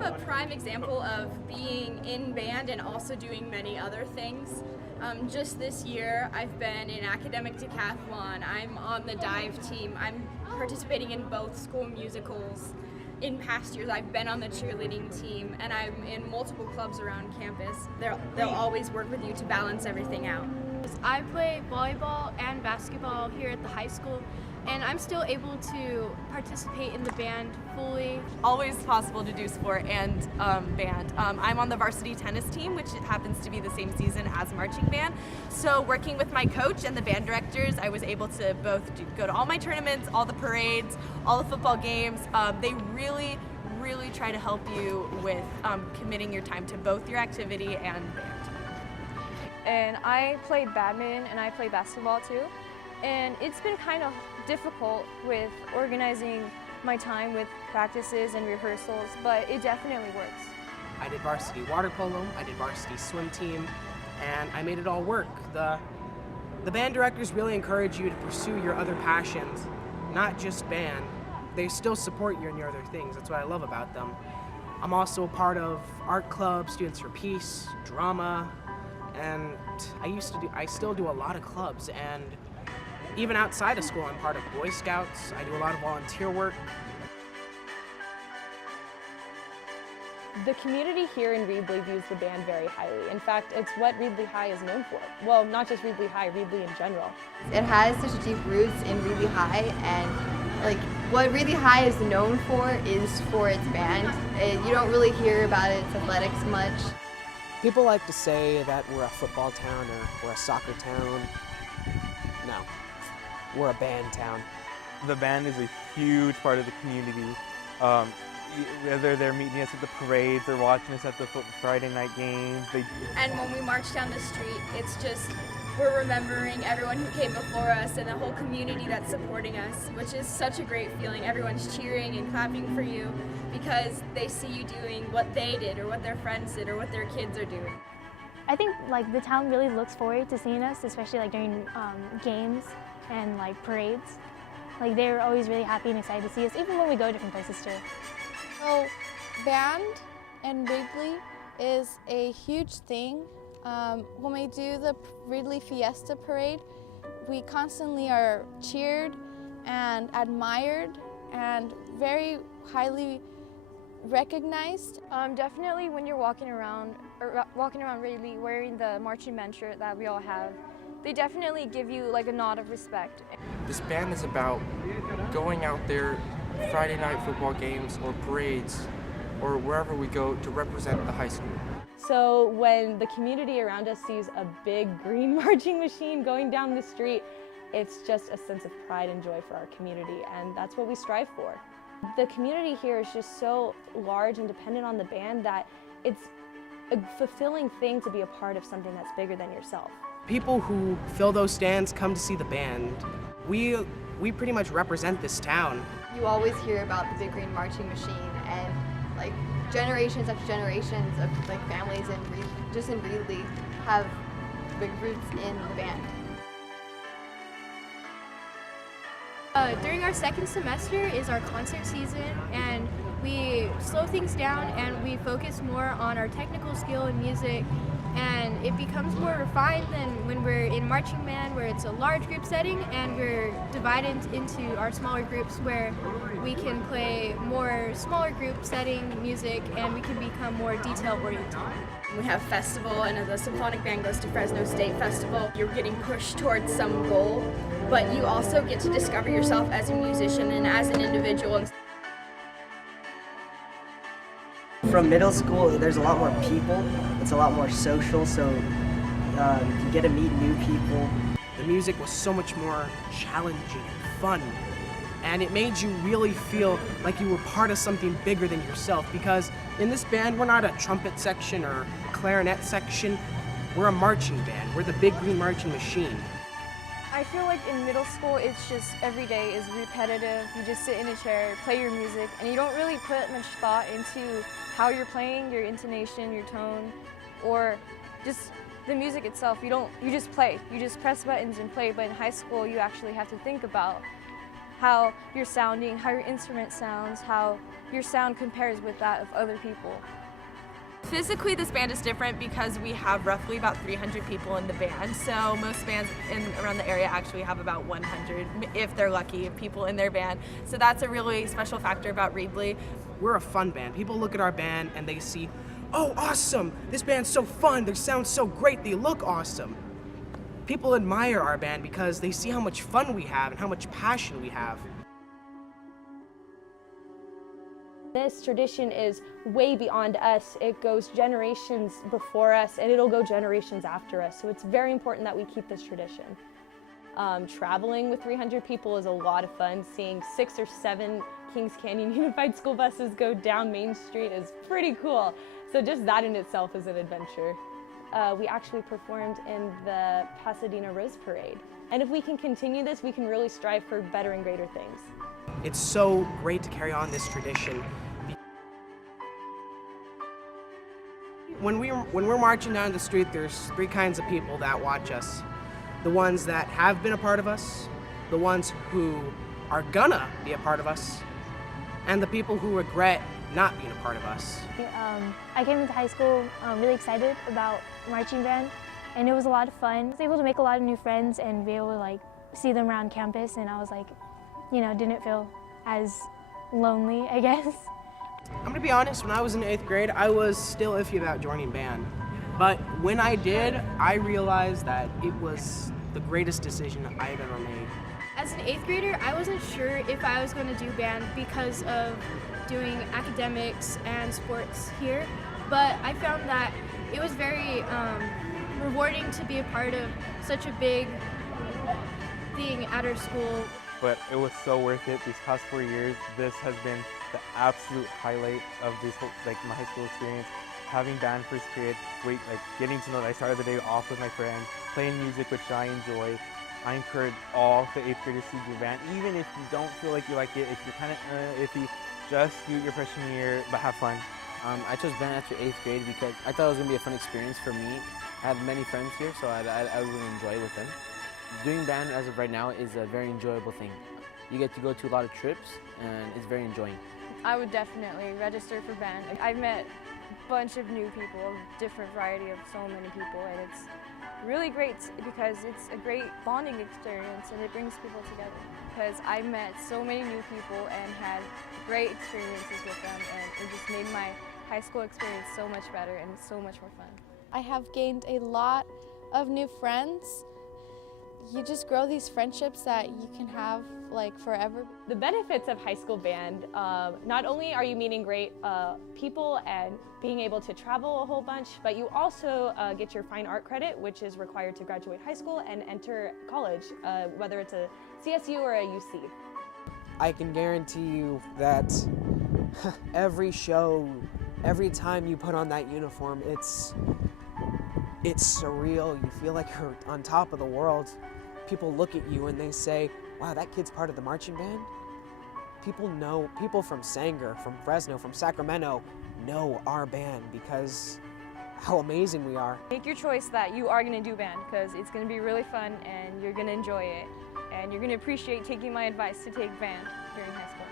I'm a prime example of being in band and also doing many other things. Just this year, I've been in academic decathlon, I'm on the dive team, I'm participating in both school musicals. In past years, I've been on the cheerleading team, and I'm in multiple clubs around campus. They'll always work with you to balance everything out. I play volleyball and basketball here at the high school, and I'm still able to participate in the band fully. Always possible to do sport and band. I'm on the varsity tennis team, which happens to be the same season as marching band. So working with my coach and the band directors, I was able to both go to all my tournaments, all the parades, all the football games. They really try to help you with committing your time to both your activity and band. And I played badminton and I play basketball too. And it's been kind of difficult with organizing my time with practices and rehearsals, but it definitely works. I did varsity water polo, I did varsity swim team, and I made it all work. The band directors really encourage you to pursue your other passions, not just band. They still support you in your other things. That's what I love about them. I'm also a part of art club, Students for Peace, drama, and I still do a lot of clubs, and even outside of school, I'm part of Boy Scouts. I do a lot of volunteer work. The community here in Reedley views the band very highly. In fact, it's what Reedley High is known for. Well, not just Reedley High, Reedley in general. It has such deep roots in Reedley High, and what Reedley High is known for is for its band. You don't really hear about its athletics much. People like to say that we're a football town or we're a soccer town. No, we're a band town. The band is a huge part of the community. Whether they're meeting us at the parades, they're watching us at the Friday night games. And when we march down the street, it's just, we're remembering everyone who came before us and the whole community that's supporting us, which is such a great feeling. Everyone's cheering and clapping for you because they see you doing what they did or what their friends did or what their kids are doing. I think the town really looks forward to seeing us, especially during games and parades. They're always really happy and excited to see us, even when we go different places too. So band in Reedley is a huge thing. When we do the Reedley Fiesta Parade, we constantly are cheered and admired and very highly recognized. Definitely when you're walking around Reedley wearing the marching band shirt that we all have, they definitely give you a nod of respect. This band is about going out there Friday night football games or parades or wherever we go to represent the high school. So when the community around us sees a big green marching machine going down the street, it's just a sense of pride and joy for our community, and that's what we strive for. The community here is just so large and dependent on the band that it's a fulfilling thing to be a part of something that's bigger than yourself. People who fill those stands come to see the band. We pretty much represent this town. You always hear about the big green marching machine, and generations after generations of families just in Reedley have big roots in the band. During our second semester is our concert season, and we slow things down and we focus more on our technical skill in music, and it becomes more refined than when we're in marching band, where it's a large group setting and we're divided into our smaller groups where we can play more smaller group setting music and we can become more detail oriented. We have festival, and the symphonic band goes to Fresno State Festival. You're getting pushed towards some goal, but you also get to discover yourself as a musician and as an individual. From middle school, there's a lot more people. It's a lot more social, so you get to meet new people. The music was so much more challenging and fun, and it made you really feel like you were part of something bigger than yourself, because in this band, we're not a trumpet section or clarinet section. We're a marching band. We're the big green marching machine. I feel in middle school, it's just every day is repetitive. You just sit in a chair, play your music, and you don't really put much thought into how you're playing, your intonation, your tone, or just the music itself. You just play. You just press buttons and play, but in high school, you actually have to think about how you're sounding, how your instrument sounds, how your sound compares with that of other people. Physically, this band is different because we have roughly about 300 people in the band. So most bands around the area actually have about 100, if they're lucky, people in their band. So that's a really special factor about Reedley. We're a fun band. People look at our band and they see, oh, awesome, this band's so fun, they sound so great, they look awesome. People admire our band because they see how much fun we have and how much passion we have. This tradition is way beyond us. It goes generations before us, and it'll go generations after us. So it's very important that we keep this tradition. Traveling with 300 people is a lot of fun. Seeing 6 or 7 Kings Canyon Unified School buses go down Main Street is pretty cool. So just that in itself is an adventure. We actually performed in the Pasadena Rose Parade. And if we can continue this, we can really strive for better and greater things. It's so great to carry on this tradition. When we're marching down the street, there's 3 kinds of people that watch us. The ones that have been a part of us, the ones who are gonna be a part of us, and the people who regret not being a part of us. I came into high school really excited about marching band, and it was a lot of fun. I was able to make a lot of new friends and be able to like see them around campus, and I was like, you know, didn't feel as lonely, I guess. I'm gonna be honest, when I was in 8th grade, I was still iffy about joining band. But when I did, I realized that it was the greatest decision I've ever made. As an 8th grader, I wasn't sure if I was going to do band because of doing academics and sports here, but I found that it was very rewarding to be a part of such a big thing at our school. But it was so worth it. These past 4 years, this has been the absolute highlight of this whole, my high school experience. Having band first period, getting to know that I started the day off with my friends, playing music which I enjoy. I encourage all the 8th graders to do band, even if you don't feel like you like it, if you're kind of iffy, just do it your freshman year, but have fun. I chose band after 8th grade because I thought it was going to be a fun experience for me. I have many friends here, so I really enjoy it with them. Doing band as of right now is a very enjoyable thing. You get to go to a lot of trips, and it's very enjoying. I would definitely register for band. I've met a bunch of new people, a different variety of so many people, and it's really great because it's a great bonding experience and it brings people together. Because I met so many new people and had great experiences with them, and it just made my high school experience so much better and so much more fun. I have gained a lot of new friends. You just grow these friendships that you can have like forever. The benefits of high school band, not only are you meeting great people and being able to travel a whole bunch, but you also get your fine art credit, which is required to graduate high school and enter college, whether it's a CSU or a UC. I can guarantee you that every show, every time you put on that uniform, it's surreal. You feel like you're on top of the world. People look at you and they say, wow, that kid's part of the marching band? People from Sanger, from Fresno, from Sacramento know our band because how amazing we are. Make your choice that you are going to do band because it's going to be really fun and you're going to enjoy it. And you're going to appreciate taking my advice to take band during high school.